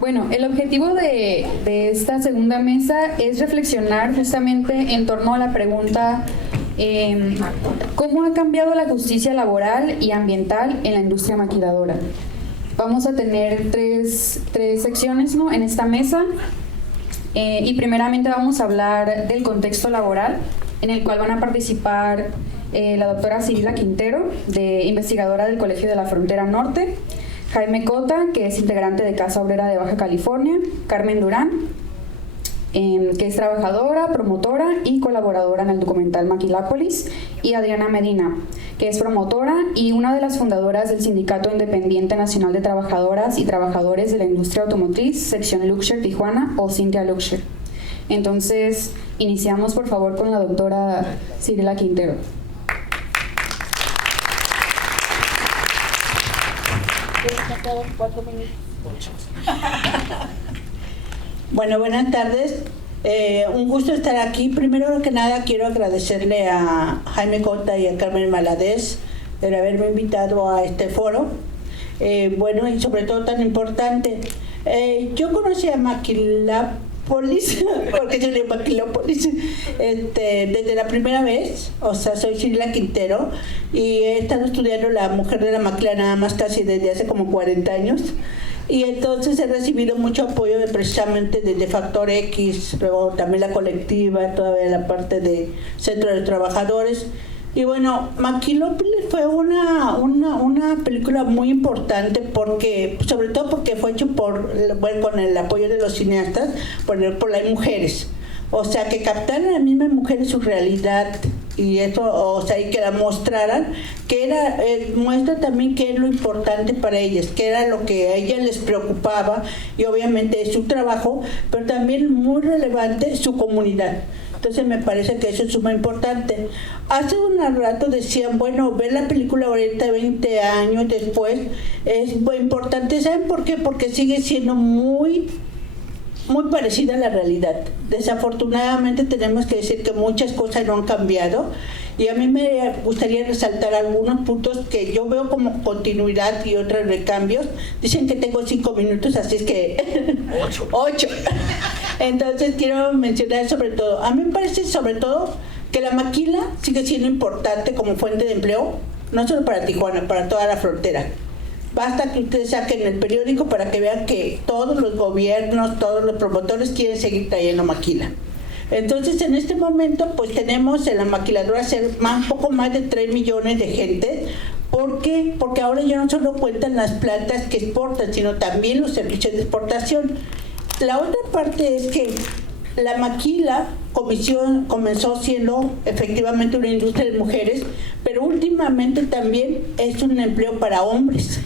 Bueno, el objetivo de esta segunda mesa es reflexionar justamente en torno a la pregunta ¿cómo ha cambiado la justicia laboral y ambiental en la industria maquiladora? Vamos a tener tres secciones, ¿no?, en esta mesa. Y primeramente vamos a hablar del contexto laboral, en el cual van a participar la doctora Cirila Quintero, investigadora del Colegio de la Frontera Norte, Jaime Cota, que es integrante de Casa Obrera de Baja California, Carmen Durán, que es trabajadora, promotora y colaboradora en el documental Maquilápolis, y Adriana Medina, que es promotora y una de las fundadoras del Sindicato Independiente Nacional de Trabajadoras y Trabajadores de la Industria Automotriz, sección Luxshare Tijuana, o Cintia Luxshare. Entonces, iniciamos por favor con la doctora Cirila Quintero. Bueno, buenas tardes. Un gusto estar aquí. Primero que nada quiero agradecerle a Jaime Cota y a Carmen Maladez por haberme invitado a este foro. Bueno, y sobre todo tan importante. Yo conocí a Maquilápolis, porque yo le Maquilópolis, desde la primera vez. O sea, soy Cirila Quintero y he estado estudiando la mujer de la maquila nada más casi desde hace como 40 años. Y entonces he recibido mucho apoyo precisamente desde Factor X, luego también la colectiva, todavía la parte de Centro de Trabajadores. Y bueno, Maquilópolis fue una película muy importante porque, sobre todo porque fue hecho con el apoyo de los cineastas, por las mujeres. O sea, que captaran a las mismas mujeres su realidad y eso, o sea, y que la mostraran, que era, muestra también qué es lo importante para ellas, qué era lo que a ellas les preocupaba, y obviamente su trabajo, pero también muy relevante su comunidad. Entonces me parece que eso es súper importante. Hace un rato decían, bueno, ver la película ahorita 20 años después es muy importante. ¿Saben por qué? Porque sigue siendo muy parecida a la realidad. Desafortunadamente tenemos que decir que muchas cosas no han cambiado, y a mí me gustaría resaltar algunos puntos que yo veo como continuidad y otros recambios. Dicen que tengo 5 minutos, así es que 8. Entonces quiero mencionar sobre todo, a mí me parece sobre todo que la maquila sigue siendo importante como fuente de empleo, no solo para Tijuana, para toda la frontera. Basta que ustedes saquen el periódico para que vean que todos los gobiernos, todos los promotores quieren seguir trayendo maquila. Entonces, en este momento, pues tenemos en la maquiladora un poco más de 3 millones de gente. ¿Por qué? Porque ahora ya no solo cuentan las plantas que exportan, sino también los servicios de exportación. La otra parte es que la maquila comenzó siendo efectivamente una industria de mujeres, pero últimamente también es un empleo para hombres.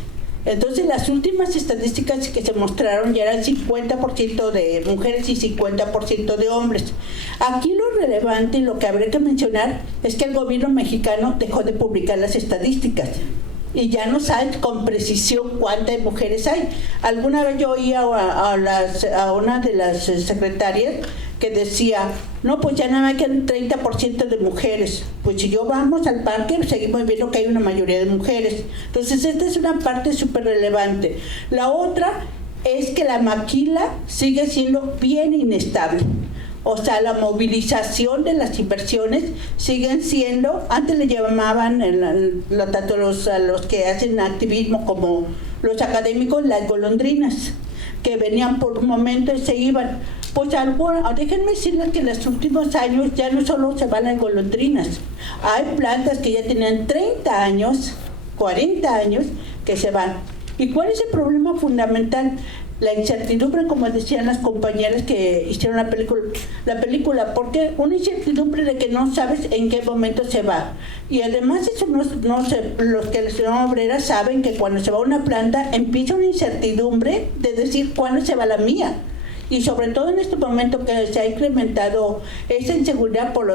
Entonces las últimas estadísticas que se mostraron ya eran 50% de mujeres y 50% de hombres. Aquí lo relevante y lo que habría que mencionar es que el gobierno mexicano dejó de publicar las estadísticas y ya no saben con precisión cuántas mujeres hay. Alguna vez yo oí a una de las secretarias que decía, no, pues ya nada más quedan 30% de mujeres. Pues si yo vamos al parque, seguimos viendo que hay una mayoría de mujeres. Entonces esta es una parte súper relevante. La otra es que la maquila sigue siendo bien inestable. O sea, la movilización de las inversiones siguen siendo, antes le llamaban tanto a los que hacen activismo como los académicos, las golondrinas, que venían por un momento y se iban. Pues déjenme decirles que en los últimos años ya no solo se van las golondrinas, hay plantas que ya tenían 30 años, 40 años que se van. ¿Y cuál es el problema fundamental? La incertidumbre, como decían las compañeras que hicieron la película, porque una incertidumbre de que no sabes en qué momento se va. Y además eso los que son obreras saben que cuando se va una planta empieza una incertidumbre de decir cuándo se va la mía. Y sobre todo en este momento que se ha incrementado esa inseguridad por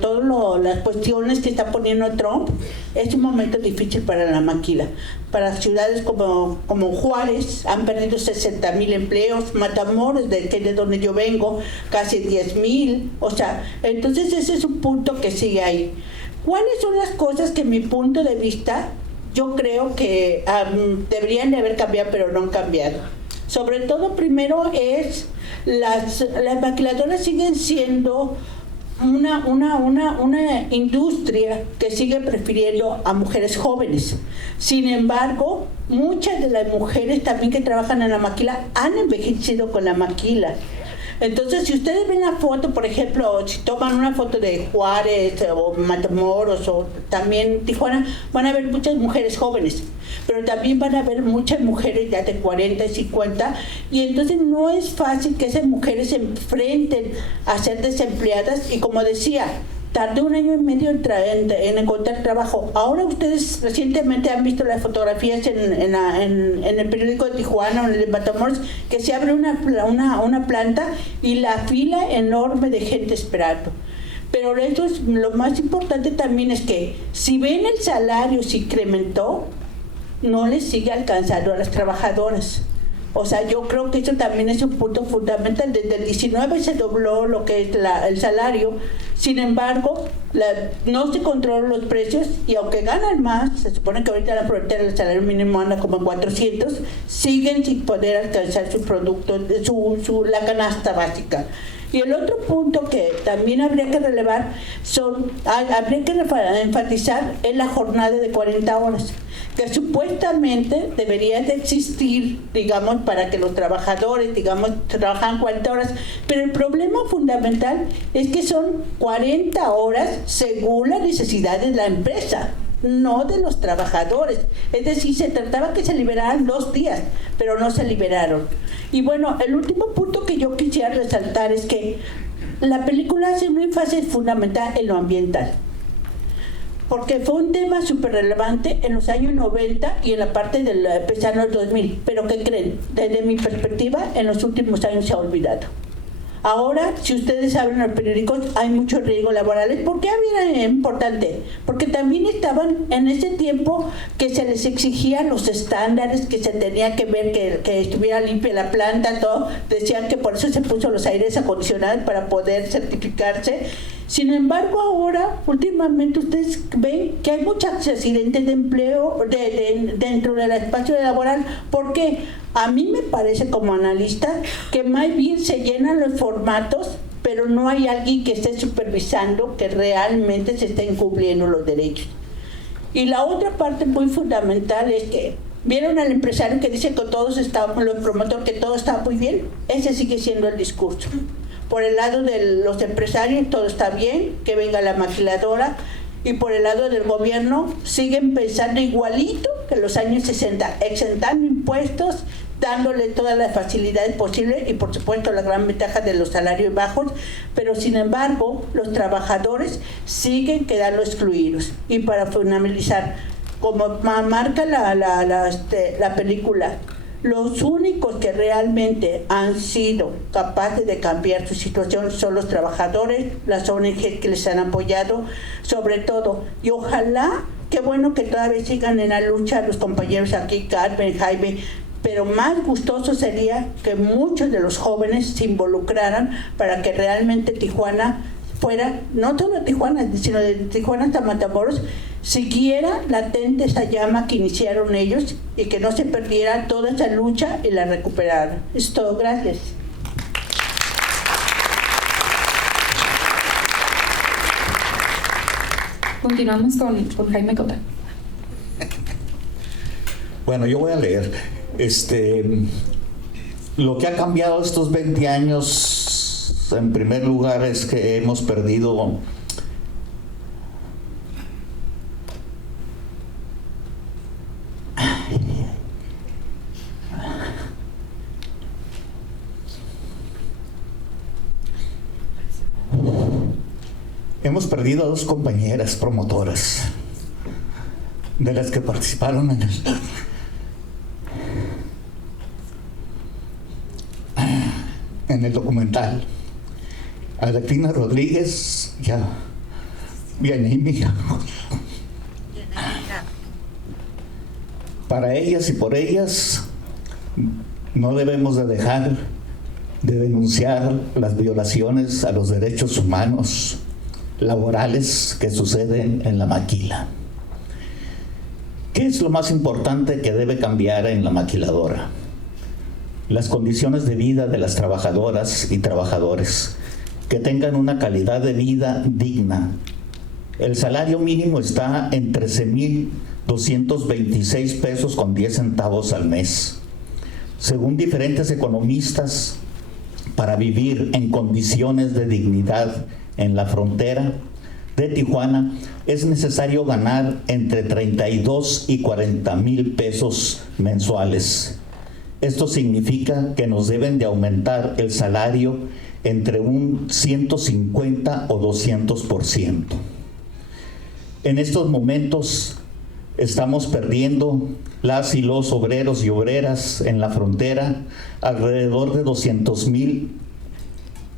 todas las cuestiones que está poniendo Trump, es un momento difícil para la maquila. Para ciudades como Juárez han perdido 60,000 empleos, Matamoros, que es de donde yo vengo, casi 10,000. O sea, entonces ese es un punto que sigue ahí. ¿Cuáles son las cosas que, en mi punto de vista, yo creo que deberían de haber cambiado, pero no han cambiado? Sobre todo, primero es, las maquiladoras siguen siendo una industria que sigue prefiriendo a mujeres jóvenes. Sin embargo, muchas de las mujeres también que trabajan en la maquila han envejecido con la maquila. Entonces, si ustedes ven la foto, por ejemplo, si toman una foto de Juárez o Matamoros o también Tijuana, van a ver muchas mujeres jóvenes, pero también van a ver muchas mujeres ya de 40 y 50, y entonces no es fácil que esas mujeres se enfrenten a ser desempleadas, y como decía, tardé 1 año y medio en encontrar trabajo. Ahora ustedes recientemente han visto las fotografías en el periódico de Tijuana o en el de Matamoros, que se abre una planta y la fila enorme de gente esperando. Pero eso es, lo más importante también es que si ven el salario se incrementó, no les sigue alcanzando a las trabajadoras. O sea, yo creo que eso también es un punto fundamental. Desde el 19 se dobló lo que es el salario. Sin embargo, no se controlan los precios, y aunque ganan más, se supone que ahorita la frontera del salario mínimo anda como en 400, siguen sin poder alcanzar su producto, la canasta básica. Y el otro punto que también habría que relevar, habría que enfatizar, es la jornada de 40 horas, que supuestamente debería de existir, digamos, para que los trabajadores, digamos, trabajan 40 horas, pero el problema fundamental es que son 40 horas según las necesidades de la empresa, no de los trabajadores. Es decir, se trataba que se liberaran 2 días, pero no se liberaron. Y bueno, el último punto que yo quisiera resaltar es que la película hace un énfasis fundamental en lo ambiental, porque fue un tema súper relevante en los años 90 y en la parte del empezar en los 2000, pero ¿qué creen? Desde mi perspectiva, en los últimos años se ha olvidado. Ahora, si ustedes abren los periódicos, hay muchos riesgos laborales. ¿Por qué había importante? Porque también estaban en ese tiempo que se les exigían los estándares, que se tenía que ver que estuviera limpia la planta, todo. Decían que por eso se puso los aires acondicionados para poder certificarse. Sin embargo, ahora, últimamente, ustedes ven que hay muchos accidentes de empleo dentro del espacio laboral. ¿Por qué? A mí me parece, como analista, que más bien se llenan los formatos, pero no hay alguien que esté supervisando que realmente se estén cumpliendo los derechos. Y la otra parte muy fundamental es que, ¿vieron al empresario que dice que todos estamos, los promotores, que todo está muy bien? Ese sigue siendo el discurso. Por el lado de los empresarios todo está bien, que venga la maquiladora, y por el lado del gobierno siguen pensando igualito que en los años 60, exentando impuestos, dándole todas las facilidades posibles y por supuesto la gran ventaja de los salarios bajos, pero sin embargo los trabajadores siguen quedando excluidos. Y para finalizar, como marca la película, los únicos que realmente han sido capaces de cambiar su situación son los trabajadores, las ONG que les han apoyado, sobre todo. Y ojalá, qué bueno que todavía sigan en la lucha los compañeros aquí, Carmen, Jaime, pero más gustoso sería que muchos de los jóvenes se involucraran para que realmente Tijuana fuera, no solo Tijuana, sino de Tijuana hasta Matamoros, siguiera latente esa llama que iniciaron ellos y que no se perdiera toda esa lucha y la recuperaran. Es todo, gracias. Continuamos con Jaime Cota. Bueno, yo voy a leer. Lo que ha cambiado estos 20 años, en primer lugar, es que hemos perdido a 2 compañeras promotoras de las que participaron en el documental. A Delfina Rodríguez y a Neimia. Para ellas y por ellas no debemos de dejar de denunciar las violaciones a los derechos humanos laborales que suceden en la maquila. ¿Qué es lo más importante que debe cambiar en la maquiladora? las condiciones de vida de las trabajadoras y trabajadores, que tengan una calidad de vida digna. El salario mínimo está en 13,226 pesos con 10 centavos al mes. Según diferentes economistas, para vivir en condiciones de dignidad en la frontera de Tijuana es necesario ganar entre 32 y 40 mil pesos mensuales. Esto significa que nos deben de aumentar el salario entre un 150 o 200%. En estos momentos estamos perdiendo las y los obreros y obreras en la frontera alrededor de 200,000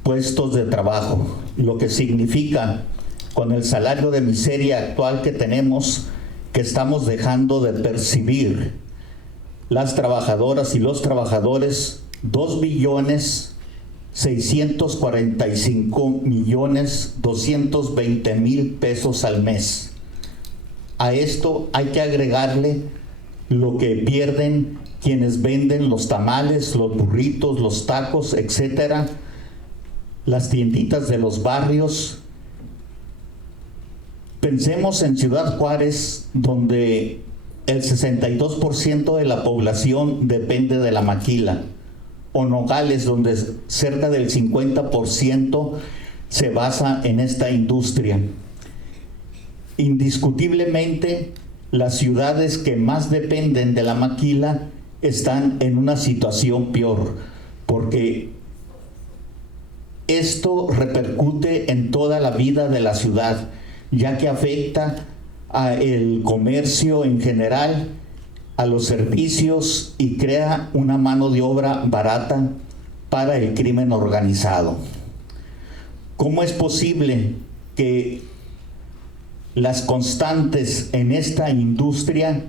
puestos de trabajo, lo que significa, con el salario de miseria actual que tenemos, que estamos dejando de percibir las trabajadoras y los trabajadores 2,645,220,000 pesos al mes. A esto hay que agregarle lo que pierden quienes venden los tamales, los burritos, los tacos, etcétera, las tienditas de los barrios. Pensemos en Ciudad Juárez, donde el 62% de la población depende de la maquila, o Nogales, donde cerca del 50% se basa en esta industria. Indiscutiblemente, las ciudades que más dependen de la maquila están en una situación peor, porque esto repercute en toda la vida de la ciudad, ya que afecta al comercio en general, a los servicios, y crea una mano de obra barata para el crimen organizado. ¿Cómo es posible que las constantes en esta industria,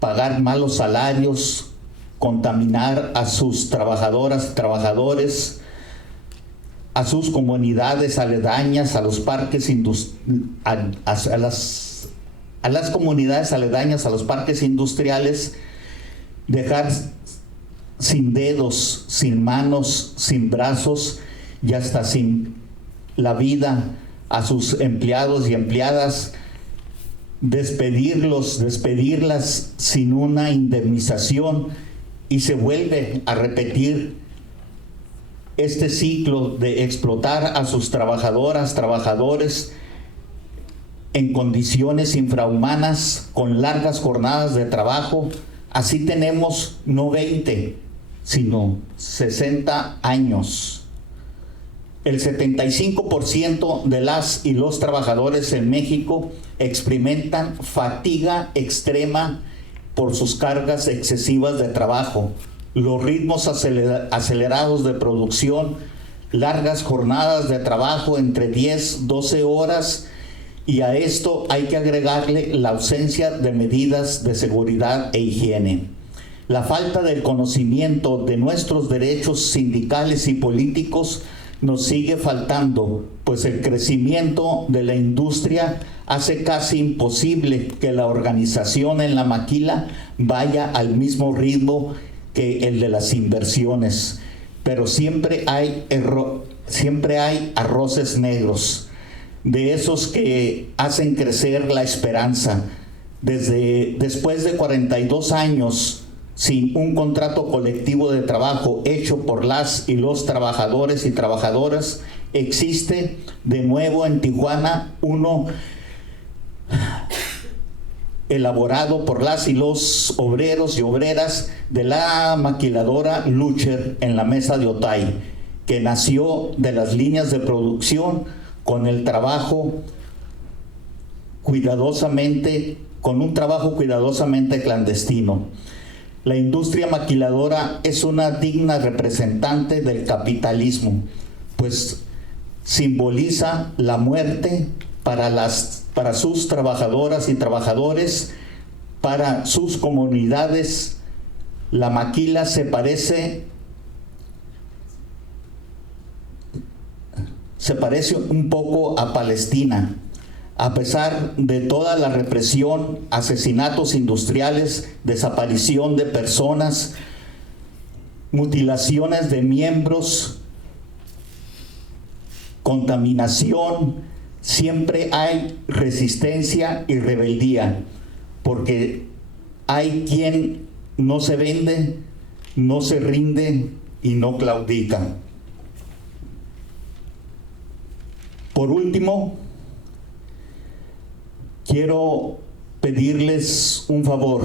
pagar malos salarios, contaminar a sus trabajadoras y trabajadores, a sus comunidades aledañas, a los parques a las comunidades aledañas a los parques industriales, dejar sin dedos, sin manos, sin brazos y hasta sin la vida a sus empleados y empleadas, despedirlas sin una indemnización, y se vuelve a repetir este ciclo de explotar a sus trabajadoras, trabajadores en condiciones infrahumanas, con largas jornadas de trabajo. Así tenemos no 20, sino 60 años. El 75% de las y los trabajadores en México experimentan fatiga extrema por sus cargas excesivas de trabajo, los ritmos acelerados de producción, largas jornadas de trabajo entre 10, 12 horas, y a esto hay que agregarle la ausencia de medidas de seguridad e higiene. La falta del conocimiento de nuestros derechos sindicales y políticos nos sigue faltando, pues el crecimiento de la industria hace casi imposible que la organización en la maquila vaya al mismo ritmo que el de las inversiones. Pero siempre hay arroces negros, de esos que hacen crecer la esperanza. Después de 42 años sin un contrato colectivo de trabajo hecho por las y los trabajadores y trabajadoras, existe de nuevo en Tijuana uno elaborado por las y los obreros y obreras de la maquiladora Lucher en la Mesa de Otay, que nació de las líneas de producción con un trabajo cuidadosamente clandestino. La industria maquiladora es una digna representante del capitalismo, pues simboliza la muerte para sus trabajadoras y trabajadores, para sus comunidades. La maquila se parece un poco a Palestina. A pesar de toda la represión, asesinatos industriales, desaparición de personas, mutilaciones de miembros, contaminación, siempre hay resistencia y rebeldía, porque hay quien no se vende, no se rinde y no claudica. Por último, quiero pedirles un favor.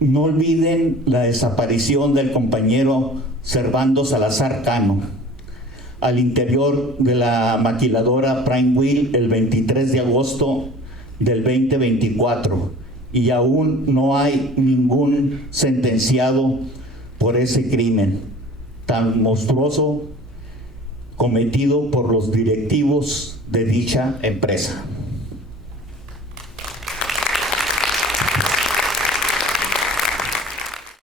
No olviden la desaparición del compañero Servando Salazar Cano al interior de la maquiladora Prime Wheel el 23 de agosto del 2024, y aún no hay ningún sentenciado por ese crimen tan monstruoso cometido por los directivos de dicha empresa.